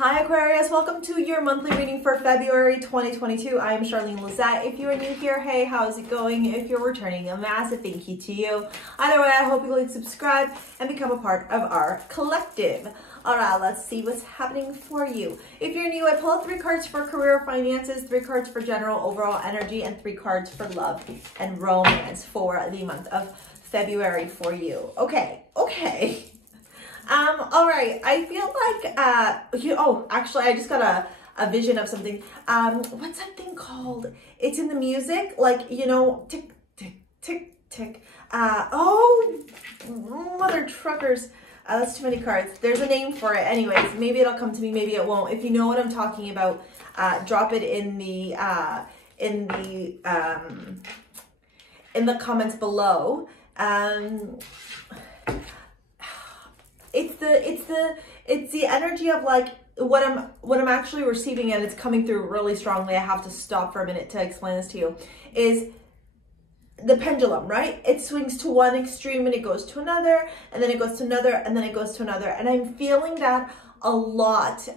Hi Aquarius, welcome to your monthly reading for February 2022. I am Charlene Lizette. If you are new here, hey, how's it going? If you're returning, a massive thank you to you. Either way, I hope you will subscribe and become a part of our collective. All right, let's see what's happening for you. If you're new, I pull out 3 cards for career finances, 3 cards for general overall energy, and 3 cards for love and romance for the month of February for you. Okay. All right, I feel like, actually, I just got a vision of something. What's that thing called? It's in the music, like, you know, tick, tick, tick, tick. Mother truckers. That's too many cards. There's a name for it. Anyways, maybe it'll come to me, maybe it won't. If you know what I'm talking about, drop it in the comments below. It's the energy of like what I'm actually receiving, and it's coming through really strongly. I have to stop for a minute to explain this to you. Is the pendulum, right? It swings to one extreme and it goes to another, and then it goes to another, and then it goes to another. And I'm feeling that a lot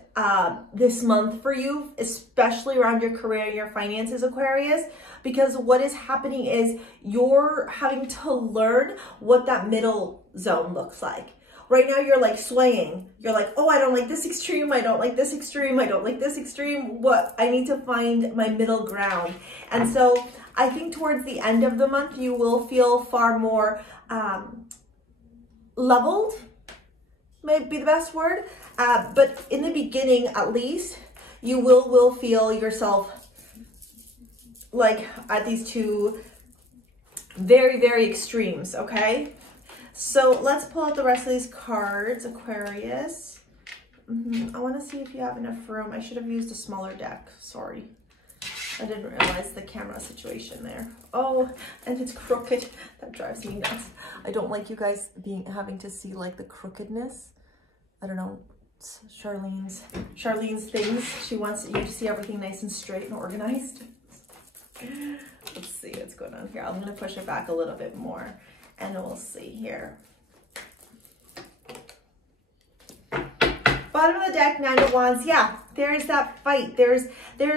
this month for you, especially around your career and your finances, Aquarius, because what is happening is you're having to learn what that middle zone looks like. Right now you're like swaying. You're like, oh, I don't like this extreme. I don't like this extreme. I don't like this extreme. What? I need to find my middle ground. And so I think towards the end of the month, you will feel far more leveled, might be the best word. But in the beginning, at least, you will feel yourself like at these two very, very extremes, okay? So let's pull out the rest of these cards, Aquarius. I want to see if you have enough room. I should have used a smaller deck. Sorry. I didn't realize the camera situation there. Oh, and it's crooked. That drives me nuts. I don't like you guys having to see like the crookedness. I don't know. It's Charlene's things. She wants you to see everything nice and straight and organized. Let's see what's going on here. I'm going to push it back a little bit more. And we'll see here. Bottom of the deck, 9 of Wands. Yeah, there's that fight. There's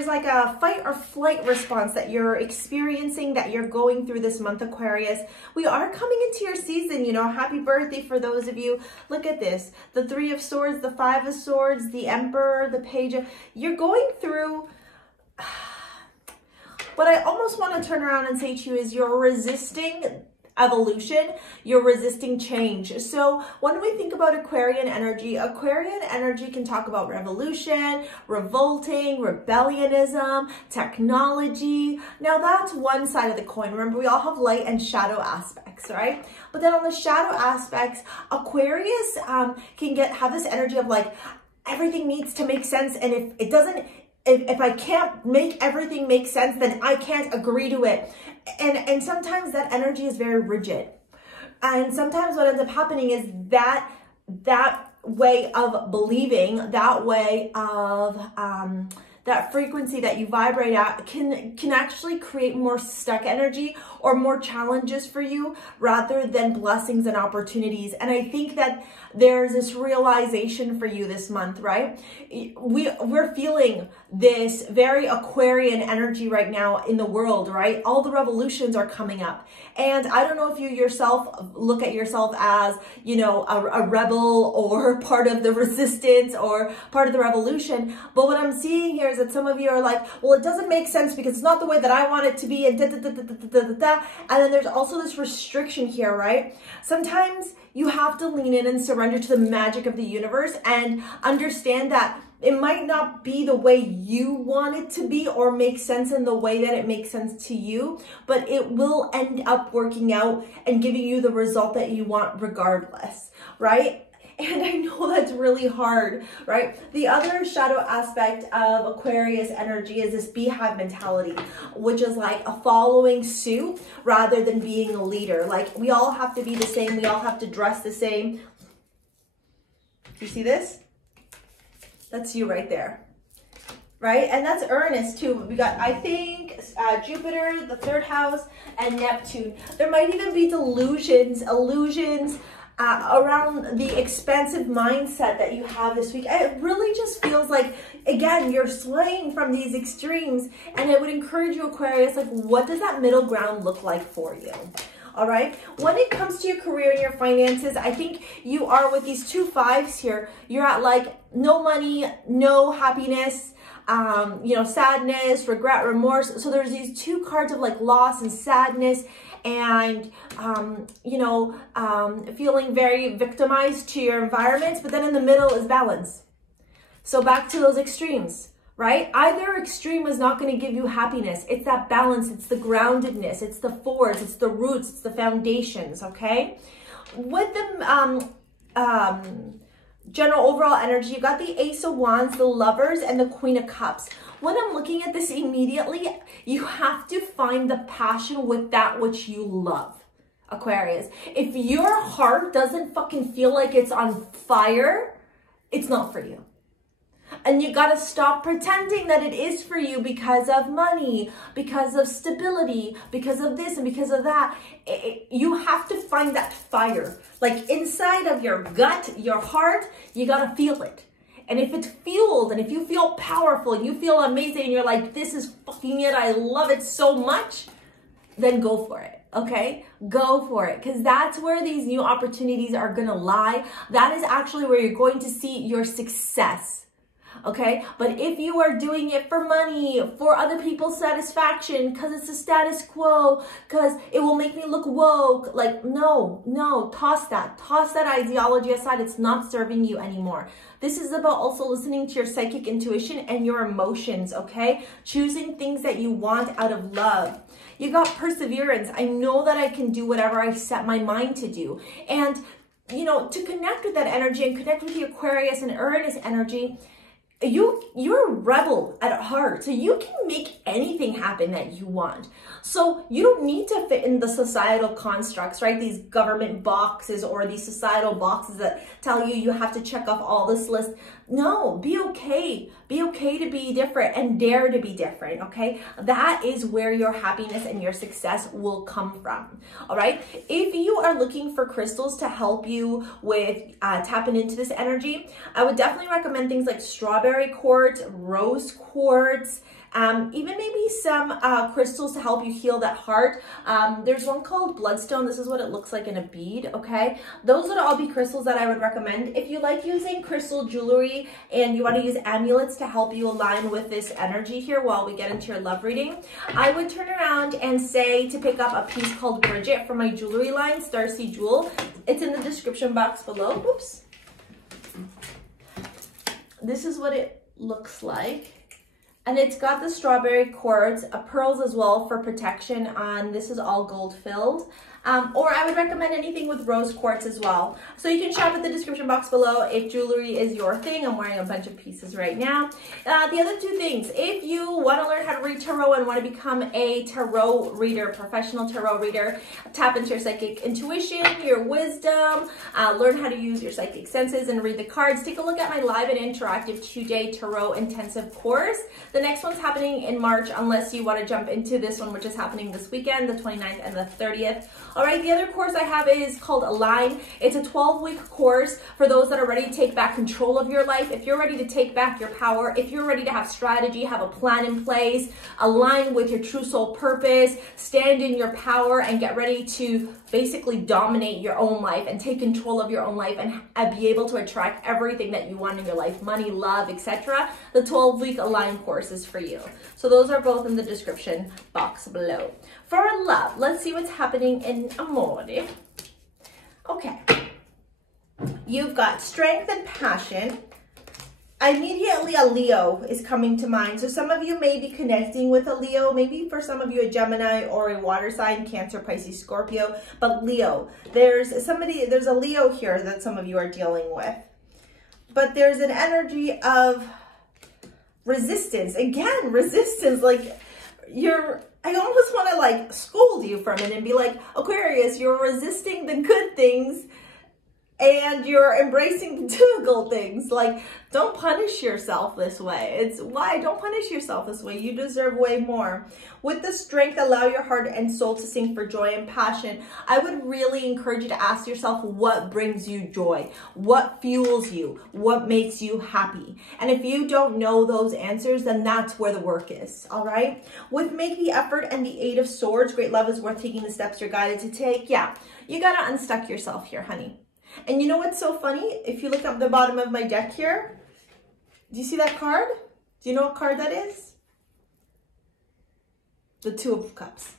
like a fight or flight response that you're experiencing, that you're going through this month, Aquarius. We are coming into your season, you know. Happy birthday for those of you. Look at this. The 3 of Swords, the 5 of Swords, the Emperor, the Page of... You're going through... What I almost want to turn around and say to you is you're resisting evolution, you're resisting change. So when we think about Aquarian energy can talk about revolution, revolting, rebellionism, technology. Now that's one side of the coin. Remember, we all have light and shadow aspects, right? But then on the shadow aspects, Aquarius can have this energy of like, everything needs to make sense, and if it doesn't, if I can't make everything make sense, then I can't agree to it. And sometimes that energy is very rigid. And sometimes what ends up happening is that way of believing, that way of that frequency that you vibrate at can actually create more stuck energy or more challenges for you rather than blessings and opportunities. And I think that there's this realization for you this month, right? We're feeling this very Aquarian energy right now in the world, right? All the revolutions are coming up. And I don't know if you yourself look at yourself as, you know, a rebel or part of the resistance or part of the revolution. But what I'm seeing here is that some of you are like, well, it doesn't make sense because it's not the way that I want it to be, and And then there's also this restriction here, right? Sometimes you have to lean in and surrender to the magic of the universe and understand that it might not be the way you want it to be or make sense in the way that it makes sense to you, but it will end up working out and giving you the result that you want regardless, right? And I know that's really hard, right? The other shadow aspect of Aquarius energy is this beehive mentality, which is like a following suit rather than being a leader. Like, we all have to be the same. We all have to dress the same. Do you see this? That's you right there, right? And that's Uranus too. We got, I think, Jupiter, the 3rd house, and Neptune. There might even be illusions around the expansive mindset that you have this week. It really just feels like again, you're swaying from these extremes, and I would encourage you, Aquarius, like, what does that middle ground look like for you? All right. When it comes to your career and your finances, I think you are with these 2 5s here. You're at like no money, no happiness, you know, sadness, regret, remorse. So there's these 2 cards of like loss and sadness and, you know, feeling very victimized to your environments. But then in the middle is balance. So back to those extremes. Right? Either extreme is not going to give you happiness. It's that balance. It's the groundedness. It's the force. It's the roots. It's the foundations. Okay. With the general overall energy, you got the Ace of Wands, the Lovers, and the Queen of Cups. When I'm looking at this immediately, you have to find the passion with that which you love, Aquarius. If your heart doesn't fucking feel like it's on fire, it's not for you. And you got to stop pretending that it is for you because of money, because of stability, because of this and because of that. You have to find that fire. Like inside of your gut, your heart, you got to feel it. And if it's fueled and if you feel powerful and you feel amazing and you're like, this is fucking it, I love it so much, then go for it. Okay, go for it, because that's where these new opportunities are going to lie. That is actually where you're going to see your success. Okay, but if you are doing it for money, for other people's satisfaction, because it's a status quo, because it will make me look woke, like, no, toss that ideology aside. It's not serving you anymore. This is about also listening to your psychic intuition and your emotions, okay? Choosing things that you want out of love. You got perseverance. I know that I can do whatever I set my mind to do. And, you know, to connect with that energy and connect with the Aquarius and Uranus energy, you're a rebel at heart, so you can make anything happen that you want. So you don't need to fit in the societal constructs, right? These government boxes or these societal boxes that tell you have to check off all this list. No, be okay. Be okay to be different and dare to be different, okay? That is where your happiness and your success will come from, all right? If you are looking for crystals to help you with tapping into this energy, I would definitely recommend things like strawberry quartz, rose quartz, even maybe some crystals to help you heal that heart. There's one called bloodstone. This is what it looks like in a bead, okay? Those would all be crystals that I would recommend. If you like using crystal jewelry and you want to use amulets to help you align with this energy here while we get into your love reading, I would turn around and say to pick up a piece called Bridget from my jewelry line, STARSEA Jewel. It's in the description box below. Oops. This is what it looks like. And it's got the strawberry quartz, pearls as well for protection on. This is all gold filled. Or I would recommend anything with rose quartz as well. So you can shop at the description box below if jewelry is your thing. I'm wearing a bunch of pieces right now. The other 2 things, if you want to learn how to read tarot and want to become a tarot reader, professional tarot reader, tap into your psychic intuition, your wisdom, learn how to use your psychic senses and read the cards, take a look at my live and interactive 2-day tarot intensive course. The next one's happening in March, unless you want to jump into this one, which is happening this weekend, the 29th and the 30th. All right, the other course I have is called Align. It's a 12-week course for those that are ready to take back control of your life. If you're ready to take back your power, if you're ready to have strategy, have a plan in place, align with your true soul purpose, stand in your power, and get ready to basically dominate your own life and take control of your own life and be able to attract everything that you want in your life, money, love, etc. The 12-week Align course is for you. So those are both in the description box below. For love, let's see what's happening in amore. Okay. You've got strength and passion. Immediately a Leo is coming to mind. So some of you may be connecting with a Leo, maybe for some of you a Gemini or a water sign, Cancer, Pisces, Scorpio, but Leo. There's a Leo here that some of you are dealing with. But there's an energy of resistance. Again, resistance, like I almost want to like scold you for a minute and be like, Aquarius, you're resisting the good things and you're embracing the difficult things. Like, don't punish yourself this way. It's why don't punish yourself this way. You deserve way more. With the strength, allow your heart and soul to sing for joy and passion. I would really encourage you to ask yourself what brings you joy, what fuels you, what makes you happy. And if you don't know those answers, then that's where the work is, all right? With make the effort and the 8 of Swords, great love is worth taking the steps you're guided to take. Yeah, you gotta unstuck yourself here, honey. And you know what's so funny? If you look up the bottom of my deck here, do you see that card? Do you know what card that is? The 2 of Cups.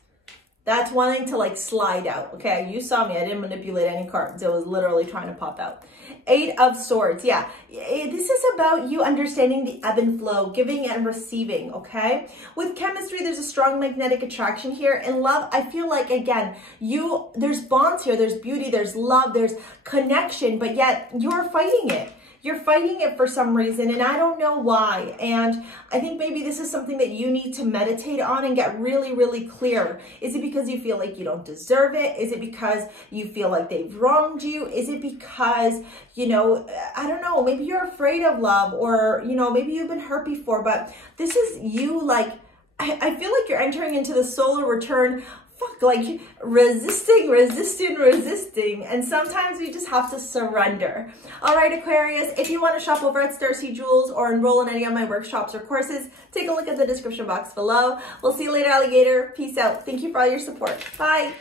That's wanting to like slide out. Okay, you saw me. I didn't manipulate any cards. It was literally trying to pop out. 8 of Swords. Yeah, this is about you understanding the ebb and flow, giving and receiving, okay? With chemistry, there's a strong magnetic attraction here. In love, I feel like, again, there's bonds here, there's beauty, there's love, there's connection, but yet you're fighting it. You're fighting it for some reason, and I don't know why. And I think maybe this is something that you need to meditate on and get really, really clear. Is it because you feel like you don't deserve it? Is it because you feel like they've wronged you? Is it because, you know, I don't know, maybe you're afraid of love, or, you know, maybe you've been hurt before, but this is you, like, I feel like you're entering into the solar return, like resisting, and sometimes we just have to surrender. All right, Aquarius, if you want to shop over at STARSEA Jewels or enroll in any of my workshops or courses, take a look at the description box below. We'll see you later, alligator. Peace out. Thank you for all your support. Bye.